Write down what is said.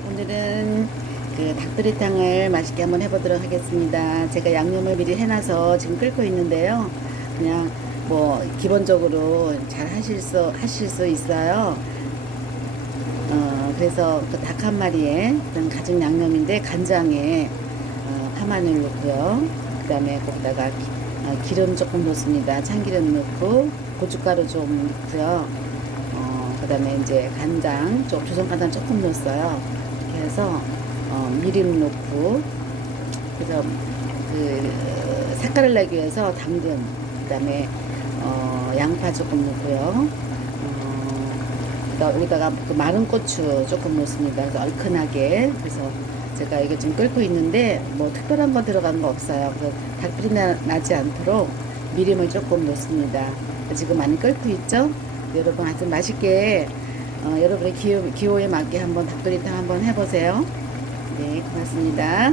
네, 오늘은 그 닭도리탕을 맛있게 한번 해보도록 하겠습니다. 제가 양념을 미리 해놔서 지금 끓고 있는데요. 그냥 뭐 기본적으로 잘 하실 수 하실 수 있어요. 어, 그래서 그 닭 한 마리에 그런 가진 양념인데 간장에 어, 파마늘 넣고요. 그다음에 거기다가 기, 어, 기름 조금 넣습니다. 참기름 넣고 고춧가루 좀 넣고요. 어, 그다음에 이제 간장 좀 조선 간장 조금 넣었어요. 해서 어, 미림 넣고 그래서 그 색깔을 내기 위해서 당근 그다음에 어, 양파 조금 넣고요. 어, 여기다가 그 마른 고추 조금 넣습니다. 그래서 얼큰하게 그래서 제가 이게 좀 끓고 있는데 뭐 특별한 거 들어간 거 없어요. 그래서 닭불이 나, 나지 않도록 미림을 조금 넣습니다. 지금 많이 끓고 있죠? 여러분 하여튼 맛있게 어, 여러분의 기호, 기호에 맞게 한번 닭도리탕 한번 해보세요. 네, 고맙습니다.